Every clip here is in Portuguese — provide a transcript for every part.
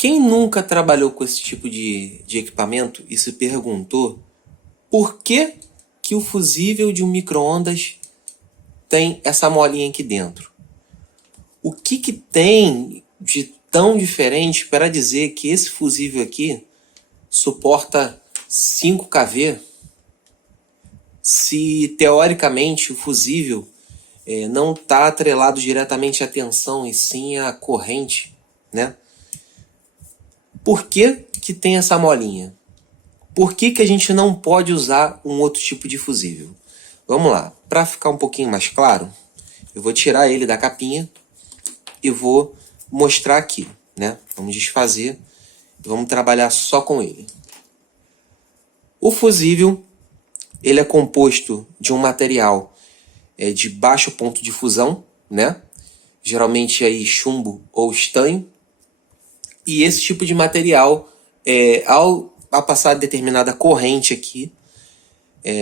Quem nunca trabalhou com esse tipo de equipamento e se perguntou por que o fusível de um micro-ondas tem essa molinha aqui dentro? O que tem de tão diferente para dizer que esse fusível aqui suporta 5 kV, se teoricamente o fusível não está atrelado diretamente à tensão e sim à corrente, né? Por que tem essa molinha? Por que a gente não pode usar um outro tipo de fusível? Vamos lá, para ficar um pouquinho mais claro, eu vou tirar ele da capinha e vou mostrar aqui, né? Vamos desfazer e vamos trabalhar só com ele. O fusível, ele é composto de um material de baixo ponto de fusão, né? Geralmente aí chumbo ou estanho. E esse tipo de material, ao passar determinada corrente aqui,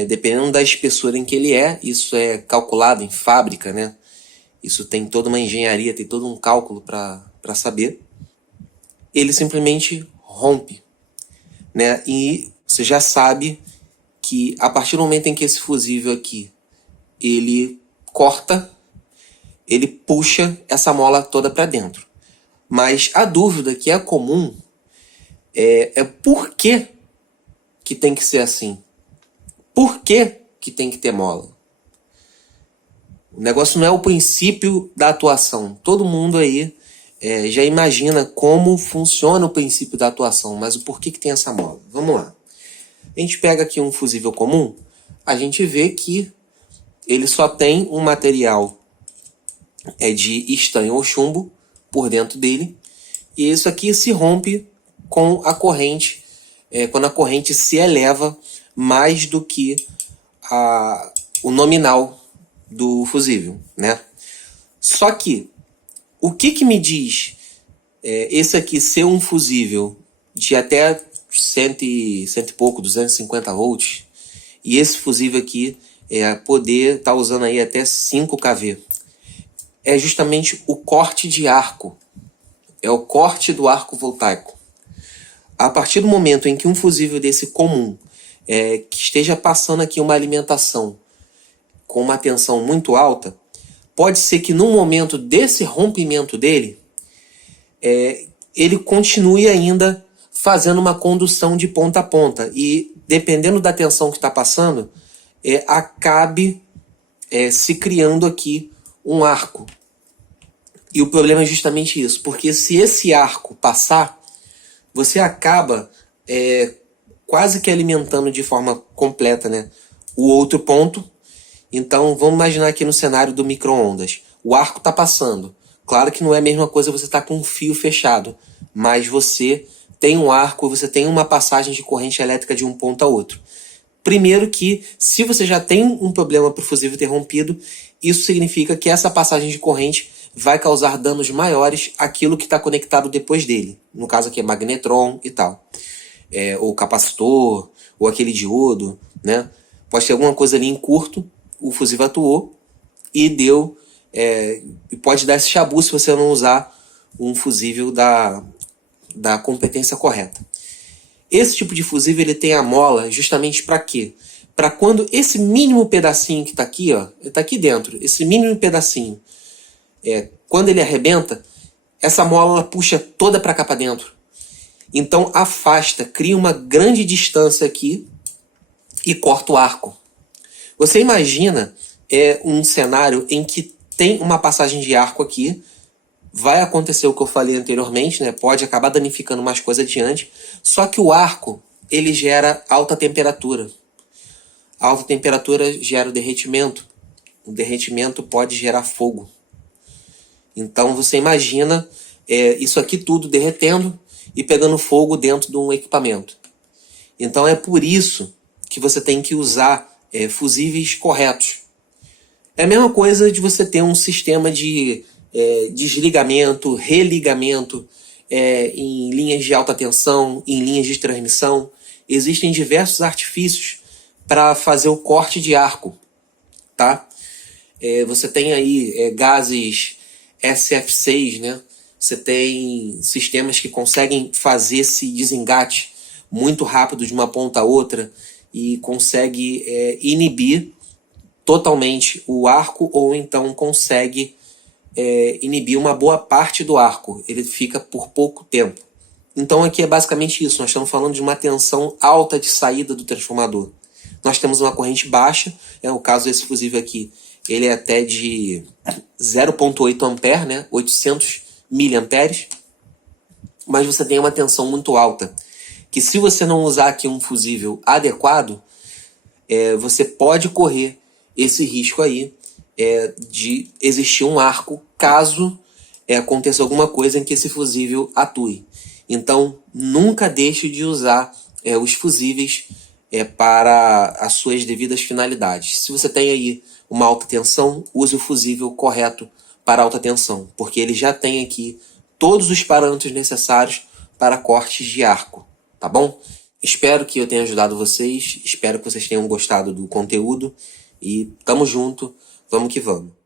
dependendo da espessura em que ele isso é calculado em fábrica, né? Isso tem toda uma engenharia, tem todo um cálculo para saber. Ele simplesmente rompe, né? E você já sabe que a partir do momento em que esse fusível aqui ele corta, ele puxa essa mola toda para dentro. Mas a dúvida que é comum é por que tem que ser assim? Por que tem que ter mola? O negócio não é o princípio da atuação. Todo mundo aí já imagina como funciona o princípio da atuação, mas o porquê que tem essa mola? Vamos lá. A gente pega aqui um fusível comum, a gente vê que ele só tem um material de estanho ou chumbo por dentro dele, e isso aqui se rompe com a corrente, quando a corrente se eleva mais do que o nominal do fusível, né? Só que, o que me diz esse aqui ser um fusível de até 100 e pouco, 250 volts, e esse fusível aqui poder estar usando aí até 5 kV? É justamente o corte de arco. É o corte do arco voltaico. A partir do momento em que um fusível desse comum, que esteja passando aqui uma alimentação com uma tensão muito alta, pode ser que no momento desse rompimento dele, ele continue ainda fazendo uma condução de ponta a ponta. E dependendo da tensão que está passando, acabe se criando aqui um arco. E o problema é justamente isso, porque se esse arco passar, você acaba quase que alimentando de forma completa, né, o outro ponto. Então vamos imaginar aqui no cenário do micro-ondas. O arco está passando. Claro que não é a mesma coisa você estar com um fio fechado, mas você tem um arco, você tem uma passagem de corrente elétrica de um ponto a outro. Primeiro que, se você já tem um problema para o fusível ter rompido, isso significa que essa passagem de corrente vai causar danos maiores àquilo que está conectado depois dele. No caso aqui é magnetron e tal. Ou capacitor, ou aquele diodo, né? Pode ter alguma coisa ali em curto, o fusível atuou e deu... pode dar esse chabu se você não usar um fusível da competência correta. Esse tipo de fusível ele tem a mola justamente para quê? Para quando esse mínimo pedacinho que está aqui, ó, ele está aqui dentro, esse mínimo pedacinho, quando ele arrebenta, essa mola ela puxa toda para cá para dentro. Então afasta, cria uma grande distância aqui e corta o arco. Você imagina um cenário em que tem uma passagem de arco aqui, vai acontecer o que eu falei anteriormente, né? Pode acabar danificando mais coisa adiante, só que o arco ele gera alta temperatura. A alta temperatura gera o derretimento. O derretimento pode gerar fogo. Então você imagina isso aqui tudo derretendo e pegando fogo dentro de um equipamento. Então é por isso que você tem que usar fusíveis corretos. É a mesma coisa de você ter um sistema de desligamento, religamento em linhas de alta tensão, em linhas de transmissão. Existem diversos artifícios para fazer o corte de arco, tá? Você tem aí gases SF6, né? Você tem sistemas que conseguem fazer esse desengate muito rápido de uma ponta a outra e consegue inibir totalmente o arco, ou então consegue inibir uma boa parte do arco. Ele fica por pouco tempo. Então aqui é basicamente isso. Nós estamos falando de uma tensão alta de saída do transformador. Nós temos uma corrente baixa, o caso desse fusível aqui, ele é até de 0,8 ampere, né? 800 miliamperes, mas você tem uma tensão muito alta, que se você não usar aqui um fusível adequado, você pode correr esse risco aí de existir um arco caso aconteça alguma coisa em que esse fusível atue. Então, nunca deixe de usar os fusíveis para as suas devidas finalidades. Se você tem aí uma alta tensão, use o fusível correto para alta tensão, porque ele já tem aqui todos os parâmetros necessários para cortes de arco, tá bom? Espero que eu tenha ajudado vocês, espero que vocês tenham gostado do conteúdo e tamo junto, vamos que vamos.